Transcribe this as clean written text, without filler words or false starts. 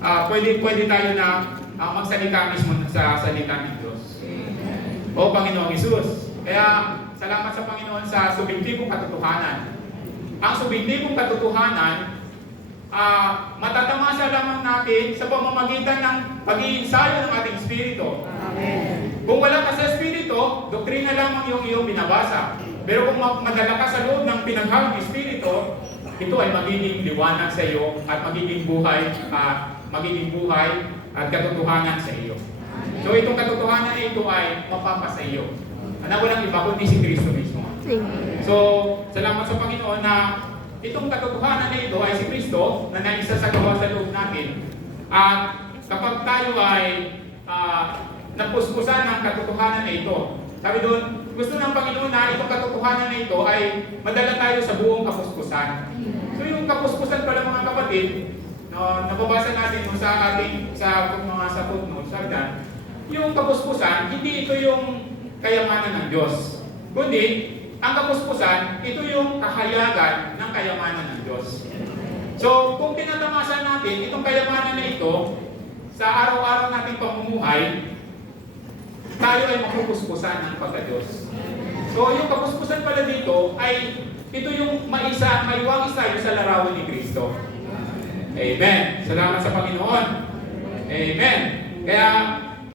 pwede tayo na magsalita mismo sa salita ng Diyos. O Panginoong Hesus. Kaya salamat sa Panginoon sa subjektibong katotohanan. Ang subjektibong katotohanan, matatamasa lamang natin sa pamamagitan ng pag-iinsayo ng ating espiritu. Amen. Kung wala ka sa espiritu, doktrina lamang yung iyong binabasa. Pero kung madala ka sa loob ng pinaghalang espiritu, ito ay magiging liwanag sa iyo at magiging buhay at katotohanan sa iyo. So itong katotohanan na ito ay mapapasa iyo. Na walang iba kundi si Kristo mismo. So, salamat sa Panginoon na itong katotohanan na ito ay si Kristo na naisasagawa sa loob natin. At kapag tayo ay napuspusan ng katotohanan na ito, sabi doon, gusto ng Panginoon na itong katotohanan na ito ay madala tayo sa buong kapuspusan. So yung kapuspusan pala mga kapatid, nababasa natin sa footnotes, yung kapuspusan, hindi ito yung kayamanan ng Diyos. Kundi, ang kapuspusan, ito yung kahayagan ng kayamanan ng Diyos. So, kung tinatamasa natin itong kayamanan na ito sa araw-araw nating pamumuhay, tayo ay mapupuspusan ng pagka-Diyos. So, yung kapuspusan pala dito ay ito yung maiwagis tayo sa larawan ni Kristo. Amen. Salamat sa Panginoon. Amen. Kaya,